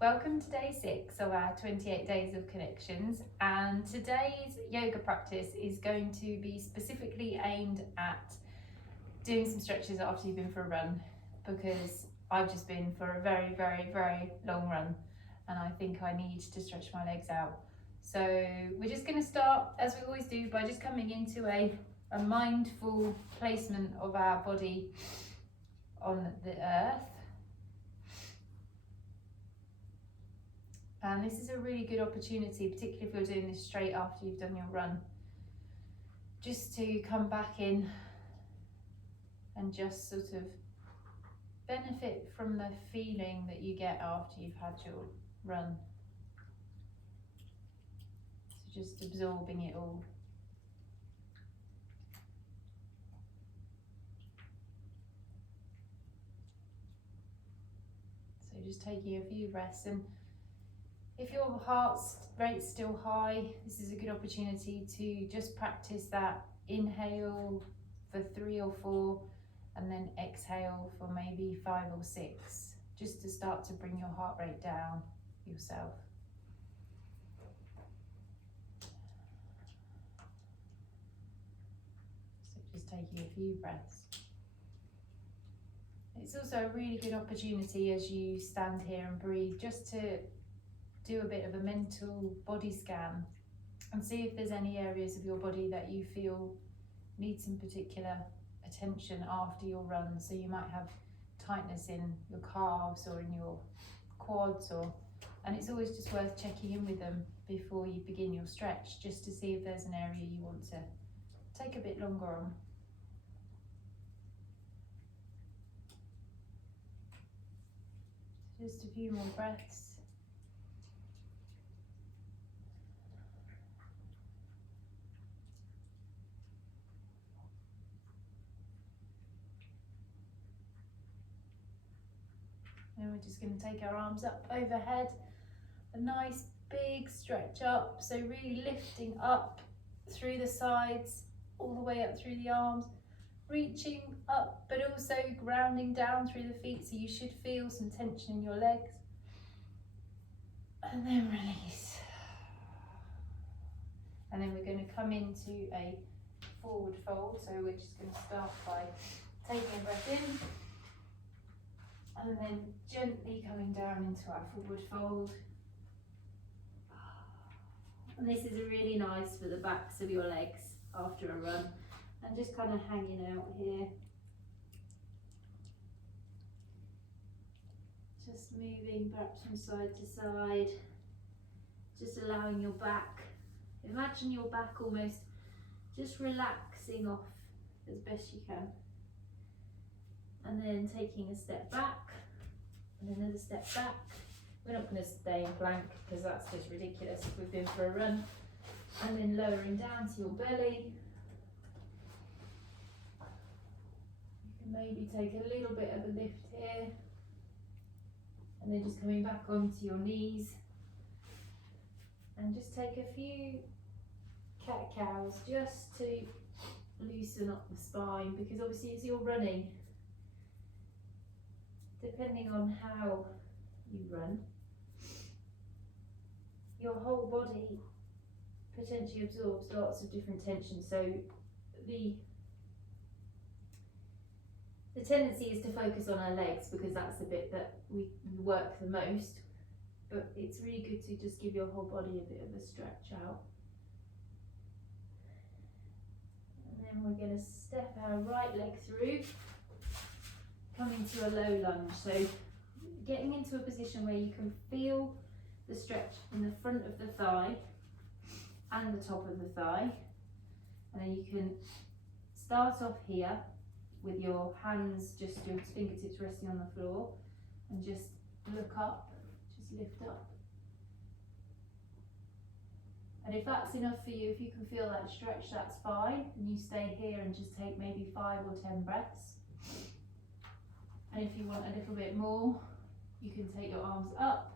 Welcome to day 6 of our 28 days of connections, and today's yoga practice is going to be specifically aimed at doing some stretches after you've been for a run, because I've just been for a very long run and I think I need to stretch my legs out. So we're just going to start, as we always do, by just coming into a mindful placement of our body on the earth. And this is a really good opportunity, particularly if you're doing this straight after you've done your run, just to come back in and just sort of benefit from the feeling that you get after you've had your run. So just absorbing it all. So just taking a few breaths, and if your heart rate's still high, this is a good opportunity to just practice that inhale for 3 or 4 and then exhale for maybe 5 or 6, just to start to bring your heart rate down yourself. So just taking a few breaths. It's also a really good opportunity as you stand here and breathe, just to do a bit of a mental body scan and see if there's any areas of your body that you feel need some particular attention after your run. So you might have tightness in your calves or in your quads, and it's always just worth checking in with them before you begin your stretch, just to see if there's an area you want to take a bit longer on. Just a few more breaths. And we're just going to take our arms up overhead, a nice big stretch up, so really lifting up through the sides, all the way up through the arms, reaching up but also grounding down through the feet, so you should feel some tension in your legs. And then release. And then we're going to come into a forward fold, so we're just going to start by taking a breath in and then gently coming down into our forward fold. And this is really nice for the backs of your legs after a run, and just kind of hanging out here. Just moving perhaps from side to side, just allowing your back, imagine your back almost just relaxing off as best you can. And then taking a step back and another step back. We're not going to stay in plank because that's just ridiculous if we've been for a run. And then lowering down to your belly. You can maybe take a little bit of a lift here. And then just coming back onto your knees. And just take a few cat-cows just to loosen up the spine, because obviously as you're running, depending on how you run, your whole body potentially absorbs lots of different tension. So the tendency is to focus on our legs because that's the bit that we work the most, but it's really good to just give your whole body a bit of a stretch out. And then we're going to step our right leg through, coming to a low lunge, so getting into a position where you can feel the stretch in the front of the thigh and the top of the thigh. And then you can start off here with your hands, just your fingertips resting on the floor, and just look up, just lift up. And if that's enough for you, if you can feel that stretch, that's fine, and you stay here and just take maybe 5 or 10 breaths. And if you want a little bit more, you can take your arms up,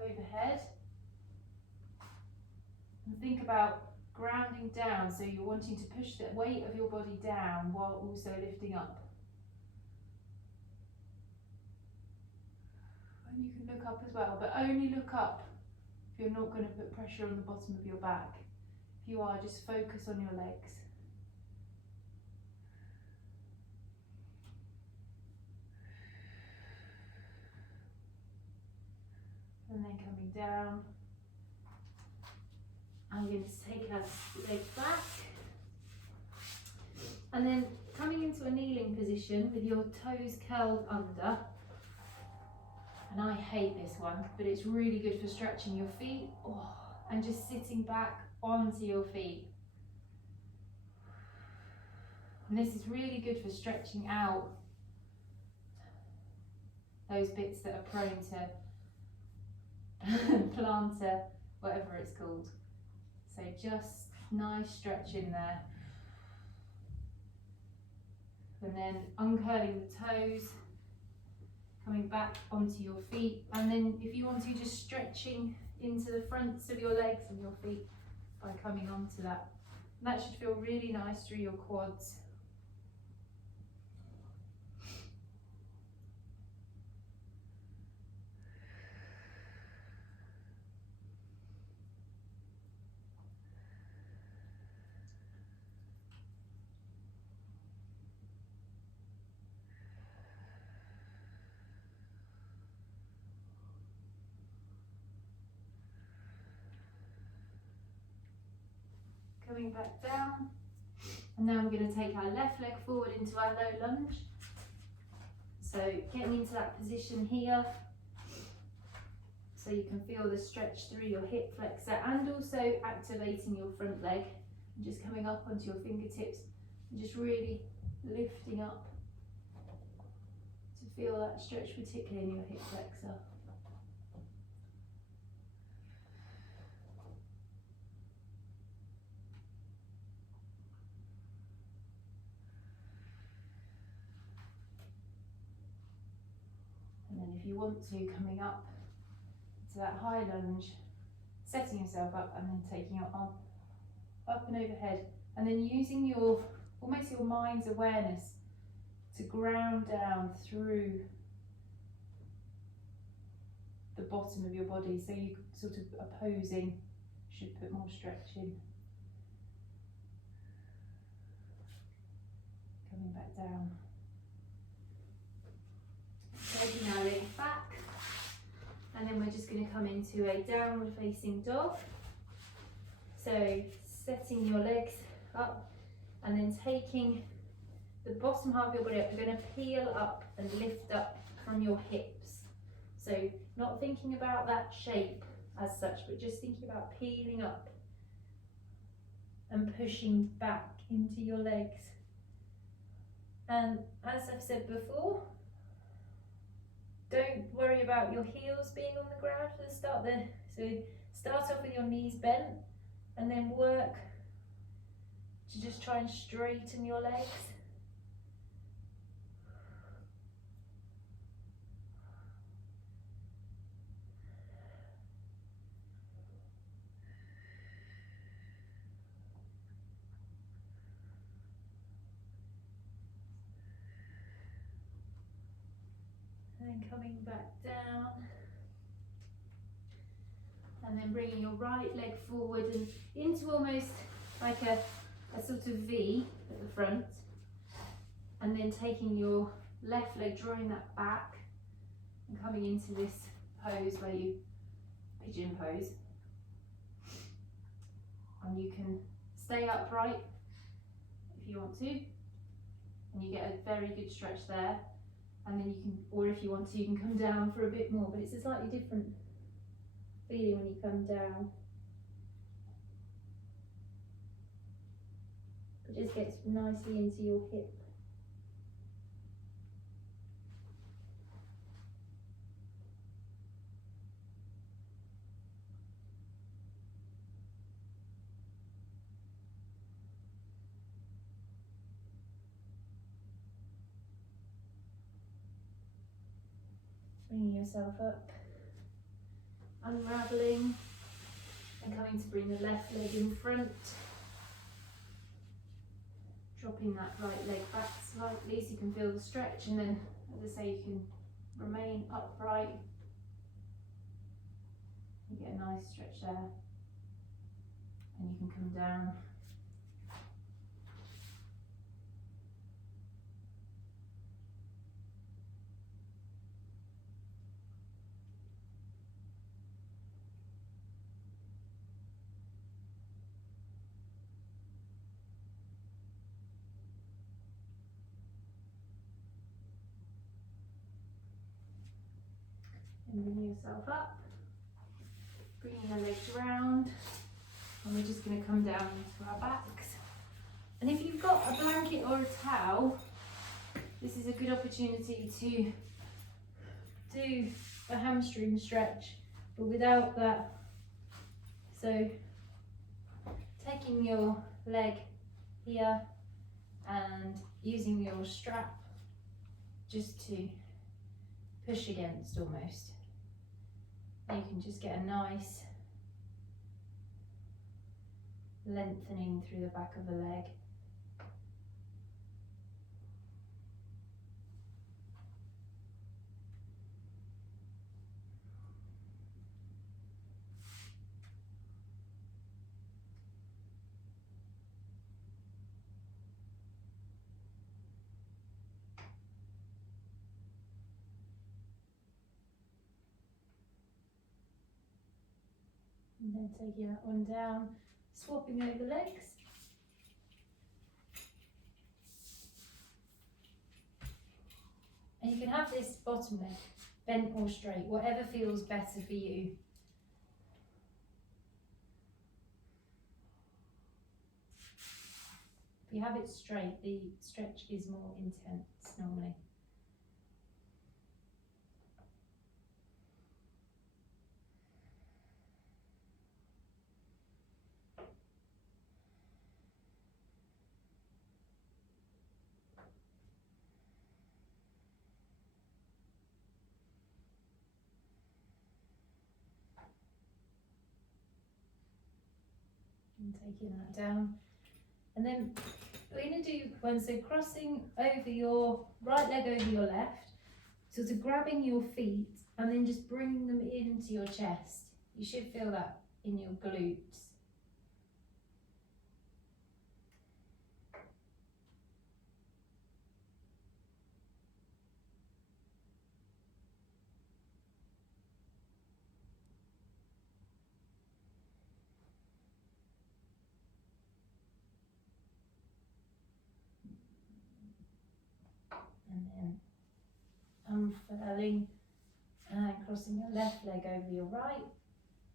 overhead, and think about grounding down, so you're wanting to push the weight of your body down while also lifting up. And you can look up as well, but only look up if you're not going to put pressure on the bottom of your back. If you are, just focus on your legs. And then coming down, I'm going to take our leg back. And then coming into a kneeling position with your toes curled under. And I hate this one, but it's really good for stretching your feet. Oh, and just sitting back onto your feet. And this is really good for stretching out those bits that are prone to plantar, whatever it's called. So just nice stretch in there. And then uncurling the toes, coming back onto your feet, and then if you want to, just stretching into the fronts of your legs and your feet by coming onto that. And that should feel really nice through your quads. Coming back down, and now we're going to take our left leg forward into our low lunge. So getting into that position here, so you can feel the stretch through your hip flexor and also activating your front leg. And just coming up onto your fingertips and just really lifting up to feel that stretch, particularly in your hip flexor. If you want to, coming up to that high lunge, setting yourself up and then taking your arm up and overhead, and then using your almost your mind's awareness to ground down through the bottom of your body, so you sort of opposing should put more stretch in. Coming back down. Taking our legs back, and then we're just going to come into a downward facing dog. So setting your legs up and then taking the bottom half of your body up. You're going to peel up and lift up from your hips. So not thinking about that shape as such, but just thinking about peeling up and pushing back into your legs. And as I've said before, don't worry about your heels being on the ground for the start there. So start off with your knees bent and then work to just try and straighten your legs. And then coming back down, and then bringing your right leg forward and into almost like a sort of V at the front, and then taking your left leg, drawing that back and coming into this pose where you pigeon pose. And you can stay upright if you want to, and you get a very good stretch there. And then you can, or if you want to, you can come down for a bit more, but it's a slightly different feeling when you come down. It just gets nicely into your hip. Bringing yourself up, unravelling, and coming to bring the left leg in front, dropping that right leg back slightly so you can feel the stretch, and then, as I say, you can remain upright get a nice stretch there. And you can come down. And bring yourself up, bring your legs round, and we're just going to come down to our backs. And if you've got a blanket or a towel, this is a good opportunity to do a hamstring stretch, but without that. So taking your leg here and using your strap just to push against almost. You can just get a nice lengthening through the back of the leg. And then taking that one down, swapping over legs. And you can have this bottom leg bent or straight, whatever feels better for you. If you have it straight, the stretch is more intense normally. And taking that down. And then we're going to do one, so crossing over your right leg over your left, so to grabbing your feet and then just bringing them into your chest. You should feel that in your glutes. And then unfurling and crossing your left leg over your right,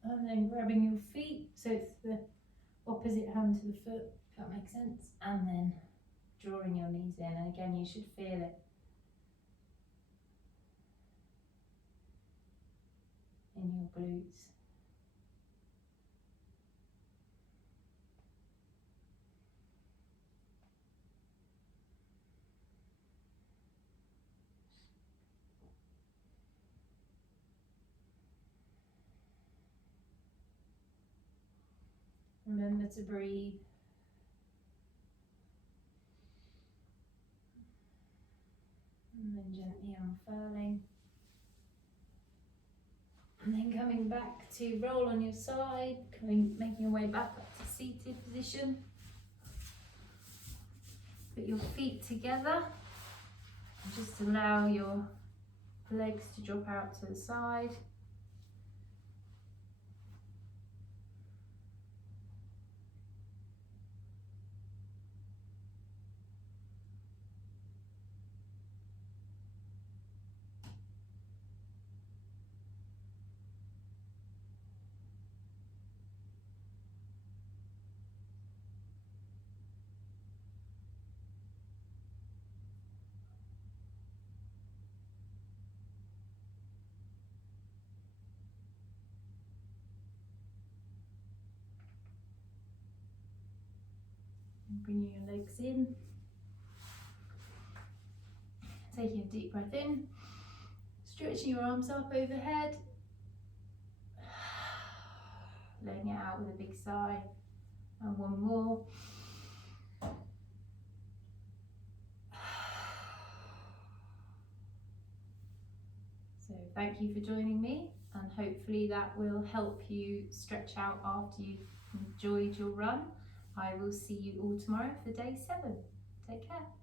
and then grabbing your feet, so it's the opposite hand to the foot, if that makes sense, and then drawing your knees in, and again you should feel it in your glutes. Remember to breathe. And then gently unfurling. And then coming back to roll on your side, making your way back up to seated position. Put your feet together. And just allow your legs to drop out to the side. Bringing your legs in, taking a deep breath in, stretching your arms up overhead, letting it out with a big sigh, and one more. So thank you for joining me, and hopefully that will help you stretch out after you've enjoyed your run. I will see you all tomorrow for day 7. Take care.